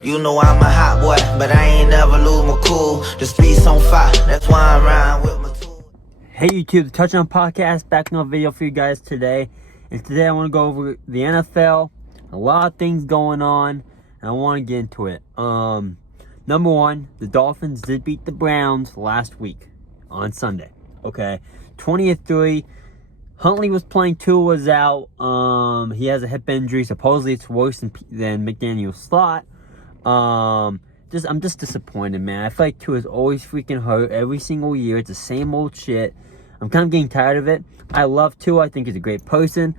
You know I'm a hot boy, but I ain't never lose my cool. The speed's on fire, that's why I'm riding with my tool. Hey YouTube, the Touchdown Podcast, back in a video for you guys today. And today I want to go over the NFL. A lot of things going on, and I want to get into it. Number one, the Dolphins did beat the Browns last week on Sunday. Okay, 20-3. Huntley was playing, Tua was out. He has a hip injury. Supposedly it's worse than McDaniel's thought. I'm just disappointed, man. I feel like Tua is always freaking hurt every single year. It's the same old shit. I'm kind of getting tired of it. I love Tua. I think he's a great person.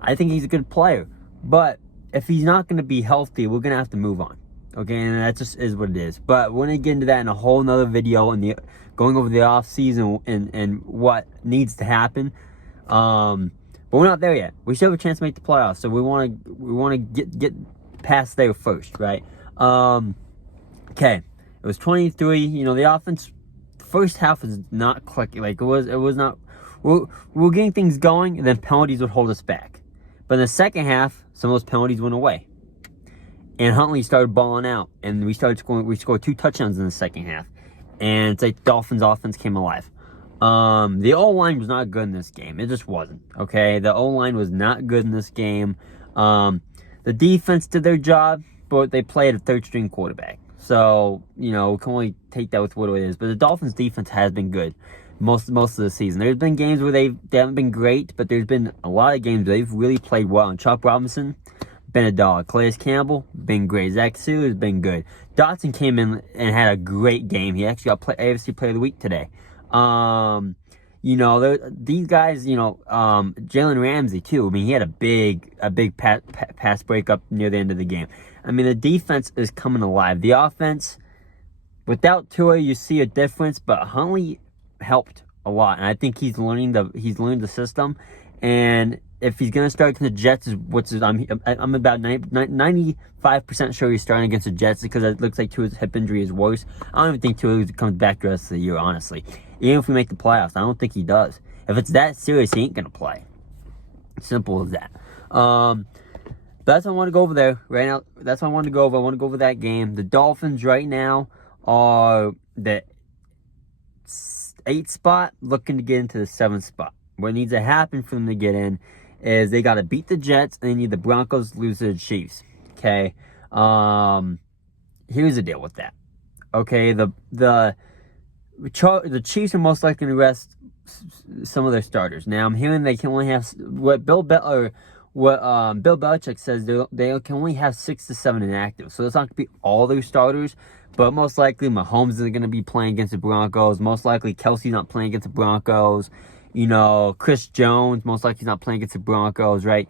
I think he's a good player. But if he's not going to be healthy, we're going to have to move on. Okay, and that just is what it is. But we're going to get into that in a whole nother video and going over the offseason and what needs to happen. But we're not there yet. We still have a chance to make the playoffs. So we want to get past there first, right? Okay, it was 23. You know, the offense, first half was not clicking. Like, it was not. We're getting things going, and then penalties would hold us back. But in the second half, some of those penalties went away, and Huntley started balling out, and we started scoring. We scored 2 touchdowns in the second half, and it's like the Dolphins' offense came alive. The O-line was not good in this game. It just wasn't. Okay, the O-line was not good in this game. The defense did their job, but they played a third-string quarterback. So, you know, we can only take that with what it is. But the Dolphins' defense has been good most of the season. There's been games where they haven't been great, but there's been a lot of games where they've really played well. And Chuck Robinson, been a dog. Calais Campbell, been great. Zach Sue has been good. Dotson came in and had a great game. He actually got AFC Player of the Week today. You know, these guys, you know, Jalen Ramsey too. I mean, he had a big pass breakup near the end of the game. I mean, the defense is coming alive. The offense, without Tua, you see a difference, but Huntley helped a lot, and I think he's learning the system. And if he's gonna start against the Jets, I'm about 95% sure he's starting against the Jets, because it looks like Tua's hip injury is worse. I don't even think Tua comes back the rest of the year, honestly. Even if we make the playoffs, I don't think he does. If it's that serious, he ain't gonna play. Simple as that. That's what I want to go over there right now. That's what I want to go over. I want to go over that game. The Dolphins right now are the 8th spot, looking to get into the 7th spot. What needs to happen for them to get in is they got to beat the Jets, and they need the Broncos to lose to the Chiefs. Okay. Here's the deal with that. Okay, the Chiefs are most likely to rest some of their starters. Now I'm hearing they can only have what Bill Belichick says they can only have 6 to 7 inactive. So it's not going to be all their starters, but most likely Mahomes isn't going to be playing against the Broncos. Most likely Kelsey's not playing against the Broncos. You know, Chris Jones, most likely he's not playing against the Broncos, right?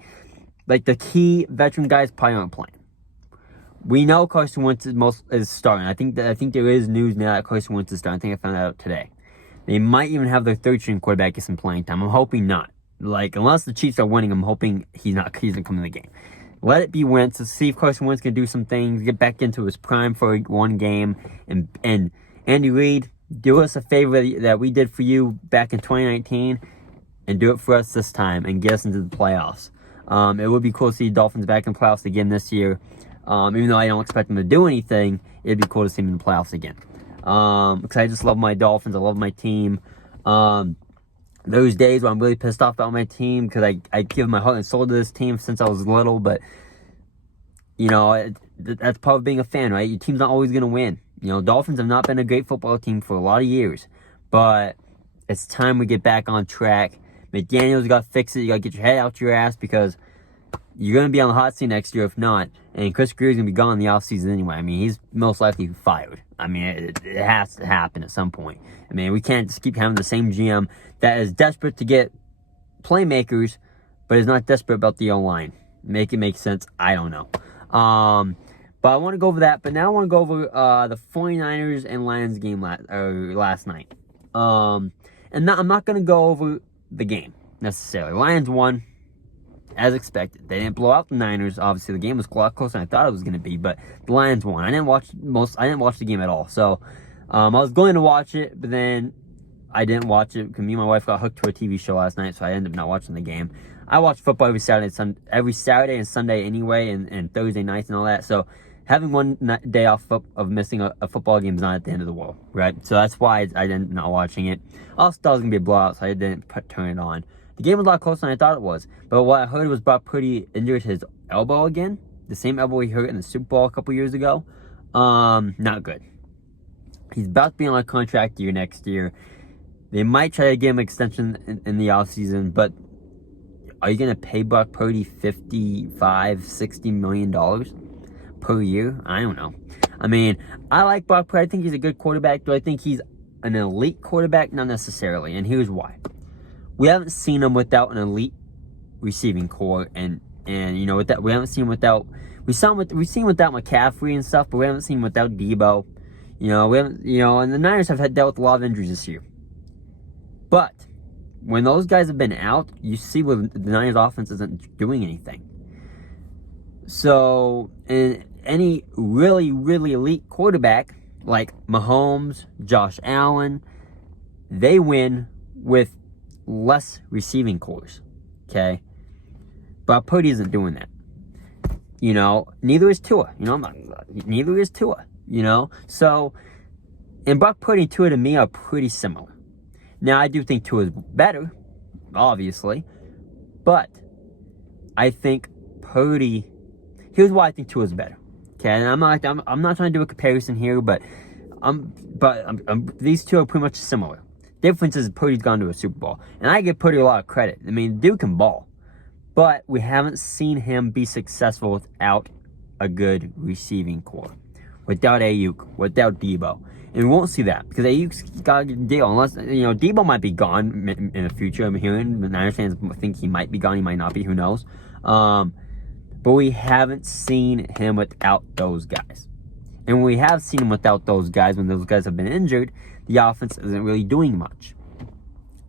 Like, the key veteran guys probably aren't playing. We know Carson Wentz is starting. I think there is news now that Carson Wentz is starting. I think I found that out today. They might even have their third-string quarterback get some playing time. I'm hoping not. Like, unless the Chiefs are winning, I'm hoping he's not going to come in the game. Let it be Wentz. Let's see if Carson Wentz can do some things, get back into his prime for one game. And Andy Reid, do us a favor that we did for you back in 2019, and do it for us this time and get us into the playoffs. It would be cool to see Dolphins back in the playoffs again this year. Even though I don't expect them to do anything, it'd be cool to see them in the playoffs again. Because I just love my Dolphins. I love my team. Those days where I'm really pissed off about my team, because I give my heart and soul to this team since I was little. But, you know, that's part of being a fan, right? Your team's not always going to win. You know, Dolphins have not been a great football team for a lot of years. But it's time we get back on track. McDaniel's got to fix it. You got to get your head out your ass, because you're going to be on the hot seat next year if not. And Chris Grier's going to be gone in the offseason anyway. I mean, he's most likely fired. I mean, it has to happen at some point. I mean, we can't just keep having the same GM that is desperate to get playmakers, but is not desperate about the O-line. Make it make sense? I don't know. But I want to go over that. But now I want to go over the 49ers and Lions game last night. I'm not going to go over the game necessarily. Lions won, as expected. They didn't blow out the Niners. Obviously, the game was a lot closer than I thought it was going to be, but the Lions won. I didn't watch the game at all. So I was going to watch it, but then I didn't watch it because me and my wife got hooked to a TV show last night, so I ended up not watching the game. I watch football every Saturday and Sunday anyway, and Thursday nights and all that. So having one day off of missing a football game is not at the end of the world, right? So that's why I didn't not watching it. Also thought it was going to be a blowout, so I didn't turn it on. The game was a lot closer than I thought it was. But what I heard was Brock Purdy injured his elbow again. The same elbow he hurt in the Super Bowl a couple years ago. Not good. He's about to be on a contract year next year. They might try to give him an extension in the offseason, but are you going to pay Brock Purdy $55-60 million per year? I don't know. I mean, I like Brock Purdy. I think he's a good quarterback. Do I think he's an elite quarterback? Not necessarily, and here's why. We haven't seen him without an elite receiving core, and you know, with that, we haven't seen him without. We've seen without McCaffrey and stuff, but we haven't seen him without Debo. You know, we haven't. You know, and the Niners have dealt with a lot of injuries this year. But when those guys have been out, you see where the Niners offense isn't doing anything. So, in any really, really elite quarterback like Mahomes, Josh Allen, they win with less receiving cores. Okay? But Purdy isn't doing that. You know, neither is Tua. You know, neither is Tua. You know? So, and Brock Purdy and Tua to me are pretty similar. Now, I do think Tua is better, obviously, but I think Purdy. Here's why I think Tua is better. Okay, and I'm not trying to do a comparison here, but these two are pretty much similar. Difference is Purdy's gone to a Super Bowl, and I give Purdy a lot of credit. I mean, dude can ball, but we haven't seen him be successful without a good receiving core, without Ayuk, without Debo. And we won't see that because Ayuk's got a good deal. Unless, you know, Debo might be gone in the future. I'm hearing the Niners fans think he might be gone. He might not be. Who knows? But we haven't seen him without those guys. And when we have seen him without those guys, when those guys have been injured, the offense isn't really doing much.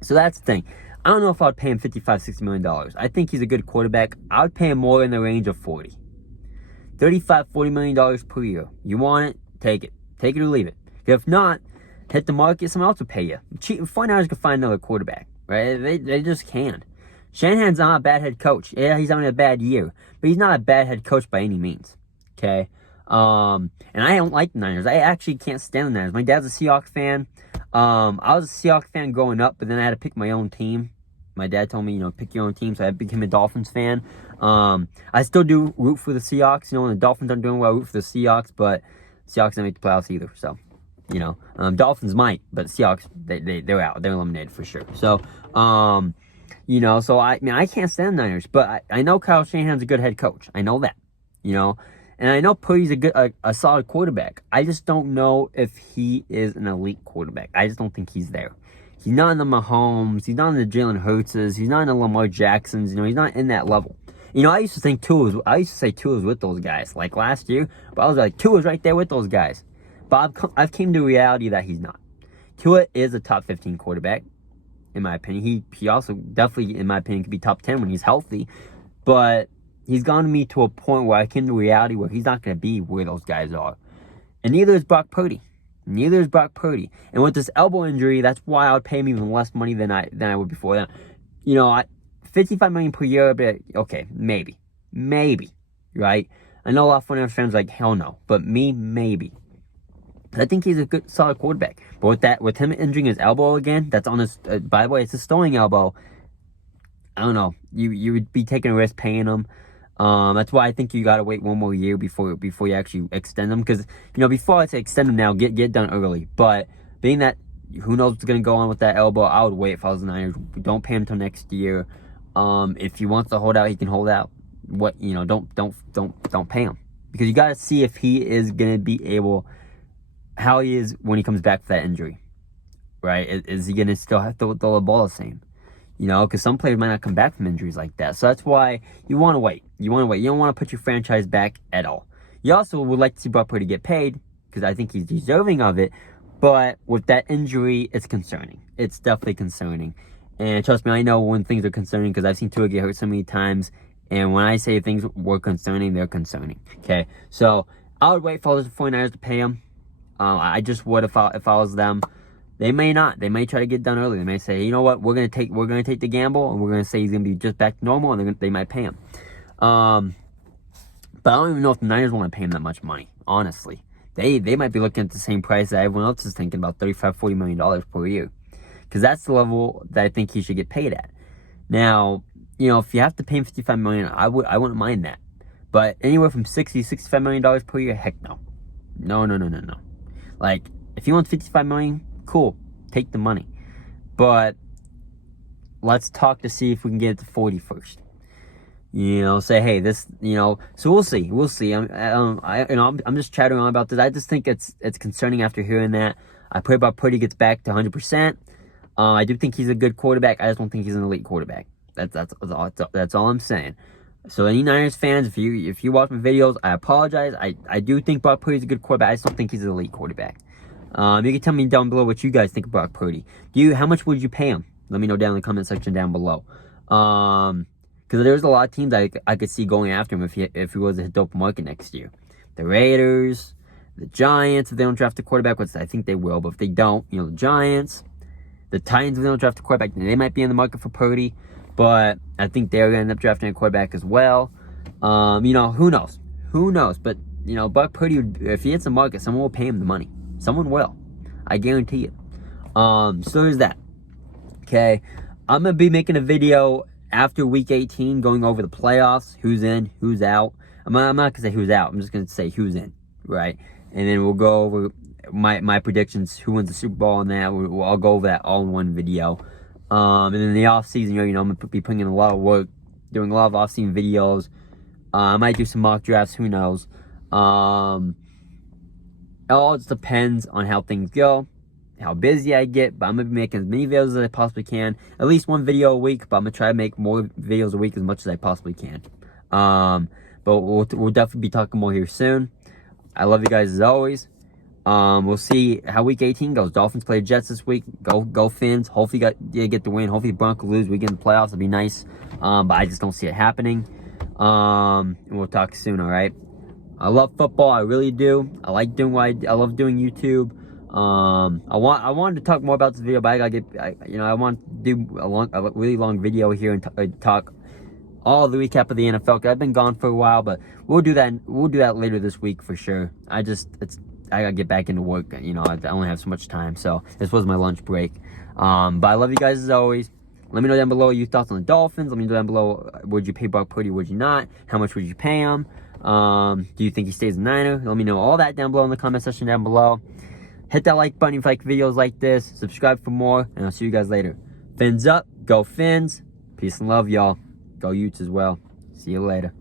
So that's the thing. I don't know if I would pay him $55-60 million. I think he's a good quarterback. I would pay him more in the range of $35-40 million per year. You want it? Take it. Take it or leave it. If not, hit the market, someone else will pay you. 49ers can find another quarterback, right? They just can. Shanahan's not a bad head coach. Yeah, he's having a bad year, but he's not a bad head coach by any means, okay? And I don't like the Niners. I actually can't stand the Niners. My dad's a Seahawks fan. I was a Seahawks fan growing up, but then I had to pick my own team. My dad told me, you know, pick your own team, so I became a Dolphins fan. I still do root for the Seahawks. You know, when the Dolphins aren't doing well, I root for the Seahawks, but Seahawks don't make the playoffs either, so... You know, Dolphins might, but Seahawks, they're out. They're eliminated for sure. So, you know, so I mean, I can't stand the Niners, but I know Kyle Shanahan's a good head coach. I know that, you know, and I know Purdy's a solid quarterback. I just don't know if he is an elite quarterback. I just don't think he's there. He's not in the Mahomes. He's not in the Jalen Hurtses. He's not in the Lamar Jacksons. You know, he's not in that level. You know, I used to say Tua was with those guys, like last year, but I was like, Tua's right there with those guys. But I've came to reality that he's not. Tua is a top 15 quarterback, in my opinion. He also definitely, in my opinion, could be top 10 when he's healthy. But he's gone to me to a point where I came to reality where he's not going to be where those guys are. And neither is Brock Purdy. Neither is Brock Purdy. And with this elbow injury, that's why I would pay him even less money than I would before. Then, you know, $55 million per year, but okay, maybe, right? I know a lot of 49ers fans are like, hell no. But me, maybe. I think he's a good, solid quarterback. But with him injuring his elbow again, that's on his. By the way, it's a throwing elbow. I don't know. You would be taking a risk paying him. That's why I think you gotta wait one more year before you actually extend him. Because you know, before I say extend him now, get done early. But being that who knows what's gonna go on with that elbow, I would wait if I was the Niners. Don't pay him until next year. If he wants to hold out, he can hold out. Don't pay him, because you gotta see if he is gonna be able. How he is when he comes back from that injury, right? Is he going to still have to throw the ball the same? You know, because some players might not come back from injuries like that. So that's why you want to wait. You don't want to put your franchise back at all. You also would like to see Brock Purdy get paid, because I think he's deserving of it. But with that injury, it's concerning. It's definitely concerning. And trust me, I know when things are concerning, because I've seen Tua get hurt so many times. And when I say things were concerning, they're concerning. Okay? So I would wait for the 49ers to pay him. I just would if I was them. They may not. They may try to get done early. They may say, you know what, we're gonna take the gamble, and we're gonna say he's gonna be just back to normal, and they might pay him. But I don't even know if the Niners want to pay him that much money, honestly. They might be looking at the same price that everyone else is thinking, about $35-40 million per year. Because that's the level that I think he should get paid at. Now, if you have to pay him $55 million, I wouldn't mind that. But anywhere from $60-65 million per year, heck no. No. Like, if he wants $55 million, cool. Take the money. But let's talk to see if we can get it to 40 first. Say, hey, this, so we'll see. I'm just chattering on about this. I just think it's concerning after hearing that. I pray Brock Purdy gets back to 100%. I do think he's a good quarterback. I just don't think he's an elite quarterback. That's all I'm saying. So any Niners fans, if you watch my videos, I apologize. I do think Brock Purdy's a good quarterback. I just don't think he's an elite quarterback. You can tell me down below what you guys think of Brock Purdy. How much would you pay him? Let me know down in the comment section down below. Because there's a lot of teams I could see going after him if he was to hit the open market next year. The Raiders, the Giants, if they don't draft a quarterback, which I think they will, but if they don't, the Giants, the Titans, if they don't draft a quarterback, they might be in the market for Purdy, but I think they're going to end up drafting a quarterback as well. Who knows? Who knows? But, Brock Purdy, if he hits the market, someone will pay him the money. Someone will. I guarantee it. So there's that. Okay. I'm going to be making a video after week 18, going over the playoffs, who's in, who's out. I'm not going to say who's out. I'm just going to say who's in, right? And then we'll go over my predictions, who wins the Super Bowl, and that. I'll go over that all in one video. And then the off season, I'm going to be putting in a lot of work, doing a lot of off season videos. I might do some mock drafts. Who knows? It all just depends on how things go, how busy I get. But I'm going to be making as many videos as I possibly can. At least one video a week. But I'm going to try to make more videos a week as much as I possibly can. But we'll definitely be talking more here soon. I love you guys as always. We'll see how week 18 goes. Dolphins play Jets this week. Go Fins. Hopefully you get the win. Hopefully the Broncos lose. We get in the playoffs. It'll be nice. But I just don't see it happening. And we'll talk soon, all right? I love football. I really do. I like doing I love doing YouTube. I wanted to talk more about this video, but I want to do a really long video here and talk all the recap of the NFL. Cause I've been gone for a while, but we'll do that. We'll do that later this week for sure. I gotta get back into work. I only have so much time, so this was my lunch break. But I love you guys as always. Let me know down below your thoughts on the Dolphins. Let me know down below, would you pay Brock Purdy, would you not? How much would you pay him? Do you think he stays a Niner? Let me know all that down below in the comment section down below. Hit that like button if you like videos like this. Subscribe for more, and I'll see you guys later. Fins up. Go Fins. Peace and love, y'all. Go Utes as well. See you later.